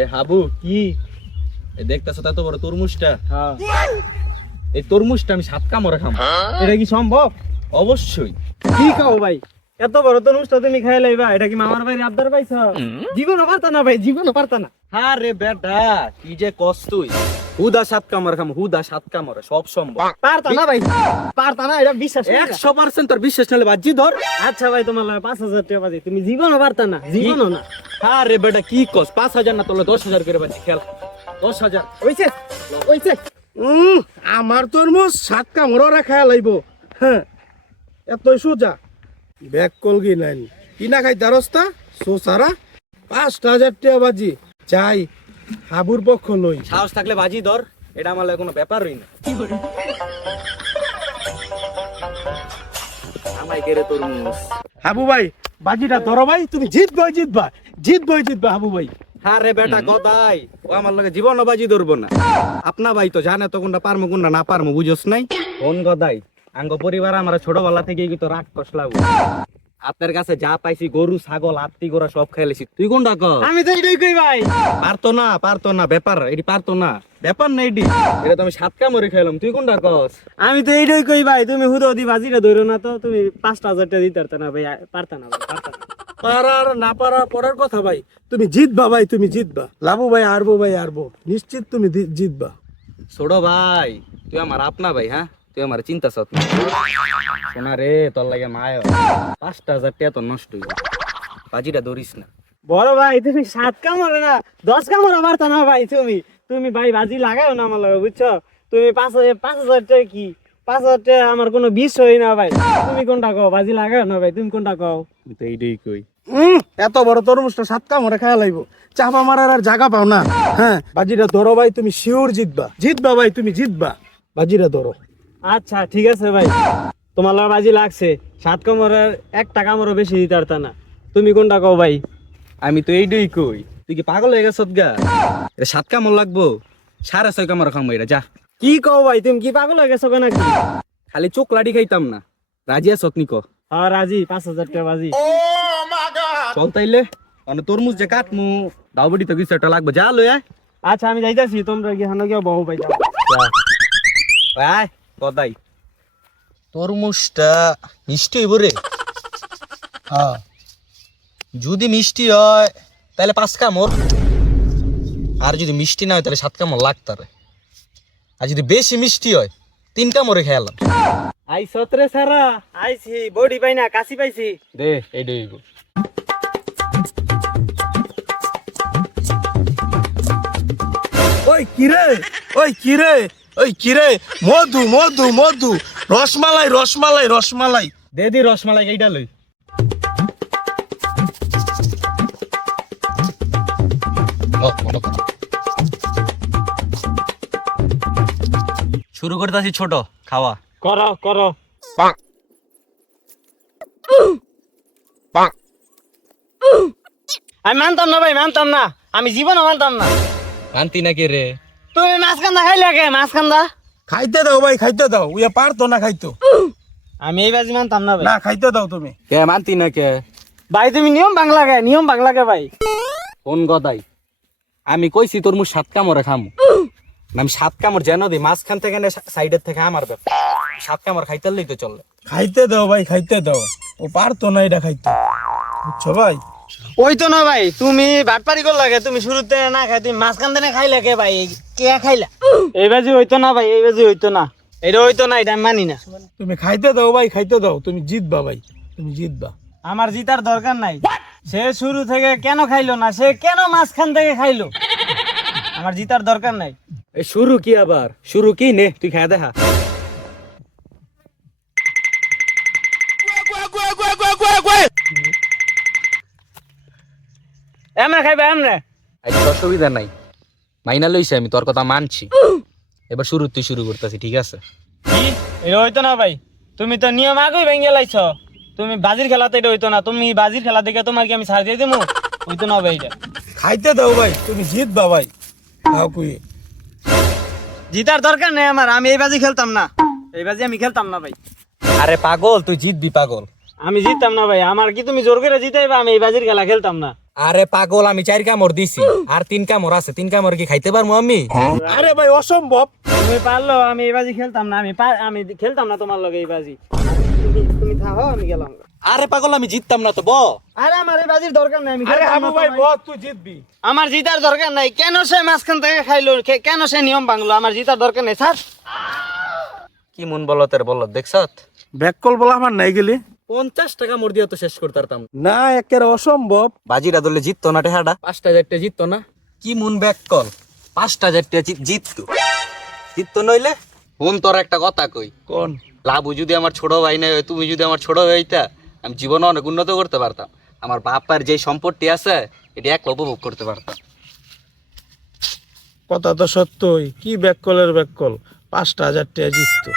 এ হাবু, কি? এ দেখতেছো তা তো বড় তরমুজটা? হ্যাঁ। এই তরমুজটা আমি 7 কামড়ে খাম। এটা কি সম্ভব? অবশ্যই। কি খাও ভাই? এত বড় তরমুজটা তুমি খাই লাইবা? এটা কি মামার বাড়ি আবদার পাইছ? জীবনও পারতা না ভাই, জীবনও পারতা না। হ্যাঁ রে বেটা, কি যে কষ্ট তুই। হুদা 7 কামড় খাম, হুদা 7 কামড়ে সব সম্ভব। পারতা না ভাই, পারতা না, এটা বিশ্বাস করি না। 100% তোর বিশ্বাস নালে বাজি ধর। আচ্ছা ভাই, তোমার লাগে 5,000 টাকা বাজি, তুমি জীবনও পারতা না, জীবনও না। হ্যাঁ রে বেটা, কি কস? 5,000 না তোলে 10,000 করে বাজি খেল। 10,000 হইছে হইছে। আমার তরমুজ 7 কামড় রাখা লাইব। হ্যাঁ, এতই সোজা। ব্যাগ কলগি নাই কিনা খাইতে রস্তা সোসারা 5,000 টাকা বাজি চাই হাবুর পক্ষ লই। সাহস থাকলে বাজি ধর, এটা আমার লাগে কোনো ব্যাপারই না। আমায় কেড়ে তরমুজ। হাবু ভাই বাজিটা ধরো ভাই, তুমি জিতবই জিতবা, জিতবই জিতবা হাবু ভাই। হ্যাঁ রে বেটা, গদাই ও আমার লগে জীবনও বাজি ধরবো না। আপনা ভাই তো জানে তো কোনটা পারমু কোনটা না পারমু, বুঝোস নাই? কোন গদাই আঙ্গ পরিবার আমার ছোটবেলা থেকেই কিন্তু রাগ কষলাবো। আপনার কাছে যা পাইছি গরু ছাগল আত্তি গোরা সব খাইলেছি, তুই কোনটা কর? আমি তো এটাই কই ভাই। পারতো না ব্যাপার, এটি পারতো না ব্যাপার না এটি। এটা তো আমি 7 কামড়ে খাইলাম, তুই কোনটা কস? আমি তো এইটাই কই ভাই, তুমি হুদোদি বাজিটা ধরো না তো, তুমি 5,000 টাকা দিতে পারতা না ভাই, পারতা না ভাই, পারতা না। পারার না পারা পরের কথা ভাই, তুমি জিতবা ভাই, তুমি জিতবা। লাবু ভাই আরবো ভাই আরবো, নিশ্চিত তুমি জিতবা। ছোট ভাই তুই আমার আপনা ভাই, হ্যাঁ তুই আমার চিন্তা সত শোনা রে, তোর লাগে মায় 5,000 টাকা তো নষ্ট হইল, বাজিটা ধরিস না। বড় ভাই তুমি 7 কামড়ে না 10 কামড় পারতা না ভাই, তুমি ভাই বাজি লাগাও না আমার লাগে, বুঝছো? তুমি 5,000 টাকা কি 5,000 টাকা আমার কোনো বিষয় না ভাই। তুমি কোনটা কও? বাজি লাগাও না ভাই, তুমি কোনটা কও? আমি তো এইটাই কই। এত বড় তরমুজটা 7 কামড়ে খাওয়া লাইব, চাপা মারার আর জায়গা পাও না। হ্যাঁ, বাজিটা ধরো ভাই, তুমি শিওর জিতবা, জিতবা ভাই, তুমি জিতবা। বাজিটা ধরো। আচ্ছা ঠিক আছে ভাই, তোমার লাগে বাজি লাগছে। 7 কামড়ের 1 টাকা কামড়ও বেশি দিতে পারতা না। তুমি কোনটা কও ভাই? আমি তো এইটাই কই, তুই কি পাগল হয়ে গেছত গা? এটা 7 কামড় লাগবো, 6.5 কামড় খামো এটা, যা। কি কও ভাই, তুমি কি পাগল হয়ে গেছো নাকি? খালি চোখ লাড়ি খাইতাম না, রাজিয়া সতনি ক। হ্যাঁ রাজি, 5,000 টাকা বাজি। চল তাইলে, মানে তরমুজ যে কাটমু দাওবড়ি তো কিছু একটা লাগবে, যা লই আয়। আচ্ছা আমি যাইতাছি, তোমরা কি হানো গিয়া বহু ভাই যাও। আয় কদাই, তরমুজটা মিষ্টি হইব রে। হ্যাঁ, যদি মিষ্টি হয় তাহলে 5 কামড়, আর যদি মিষ্টি না হয় তাহলে 7 কামড় লাগতারে। আর যদি বেশি মিষ্টি হয় 3 কামড়ে খেয়ালাম। আই সতরে সারা আইছি, বডি পাই না, কাশি পাইছি। দে এইটা হইব। ওই কিরে, ওই কিরে, ওই কিরে, মধু মধু মধু, রসমালাই রসমালাই রসমালাই। দে দি রসমালাই এইটা লই। শুরু করতেছি ছোট খাওয়া। করো করো। আমি মানতাম না ভাই, মানতাম না, আমি জীবনও মানতাম না। কান্তি নাকি রে? তুমি মাছ কান্দা খাইলে কে? মাছ কান্দা খাইতে দাও ভাই, খাইতে দাও, উইয়া পারতো না খাইতো। আমি এই বাজি মানতাম না ভাই। না খাইতে দাও তুমি। কে মানতি না কে? ভাই তুমি নিয়ম বাংলা গে, নিয়ম বাংলা গে ভাই। কোন গদাই? আমি কইছি তোর মুখ 7 কামড়ে খামু, আমি 7 কামড় যেন দিই, মাঝখান থেকে না সাইডের থেকে আমার ব্যাপার। 7 কামড় খাইতে লই তো চলে। খাইতে দাও ভাই, খাইতে দাও, ও পারতো না এটা খাইতে, বুঝছো ভাই? ওই তো না ভাই, তুমি বাটপারি কর লাগে, তুমি শুরুতে না খাই, তুমি মাছ কান্দা খাইলে কে ভাই? কে খাইলা? এই বাজি হইতো না ভাই, এই বাজি হইতো না, এটা হইতো না, এটা আমি মানি না। তুমি খাইতে দাও ভাই, খাইতে দাও, তুমি জিতবা ভাই, তুমি জিতবা। আমার জিতার দরকার নাই। সে শুরু থেকে কেন খাইলো না? সে কেন মাঝখান থেকে খাইলো? আমার জিতার দরকার নাই। এই শুরু কি আবার? শুরু কি নে, তুই খায় দেখা। এমনে খাইবে এমনে। আচ্ছা অসুবিধা নাই, মাইনা লইছি আমি, তোর কথা মানছি। এবার শুরু তুই শুরু করতেছি, ঠিক আছে? কি এটা হইতো না ভাই? তুমি তো নিয়ম আগেই ভেঙে লাইছ। তুমি বাজির খেলাতে এটা হইতো না, তুমি বাজির খেলা দেখে তোমার কি আমি ছাড় দিয়ে দেবো? হইতো না ভাই এটা। খাইতে দাও ভাই, তুমি জিতবা ভাই, খাও কুই। জিতার দরকার নেই আমার, আমি এই বাজি খেলতাম না, এই বাজি আমি খেলতাম না ভাই। আরে পাগল, তুই জিতবি পাগল। আমি জিততাম না ভাই, আমার কি তুমি জোর করে জিতাইবা? আমি এই বাজির খেলা খেলতাম না। আরে পাগল, আমি 4 কামড় দিছি, আর 3 কামড় আছে। 3 কামড় কি খাইতে পারবো আমি? আরে ভাই অসম্ভব। তুমি পারলো, আমি এই বাজি খেলতাম না, আমি খেলতাম না তোমার লগে এই বাজি। তুমি থাকো, আমি গেলাম। আরে পাগল, আমি জিততাম না তো ব। আরে আমার এই বাজির দরকার নাই, আমি আরে খেলতাম হাবু না তো ভাই ভাই। বল, তুই জিতবি। আমার জিতার দরকার নাই। কেন সে মাঝখান থেকে খাইলো, কেন সে নিয়ম ভাঙলো? আমার জিতার দরকার নাই স্যার। কি মন বলতের বল দেখছত? ব্যাক কল বলা আমার নাই গেলি 50 টাকা মোর দিয়া তো শেষ করতে পারতাম। না, একেবারে অসম্ভব। বাজিরা ধরলে জিততো না টেহাটা, 5000 টাকা জিততো না। কি মন ব্যাক কল 5000 টাকা জিততো নইলে। হুন তোর একটা কথা কই, কোন? লাভু যদি আমার ছোট ভাই নাই হয়, তুমি যদি আমার ছোট ভাইটা, আমি জীবনে অনেক উন্নত করতে পারতাম। আমার বাপার যে সম্পত্তি আছে এটা একলা উপভোগ করতে পারতাম। কথা তো সত্যই। কি ব্যাক কলের ব্যাক কল, 5000 টাকা জিততো।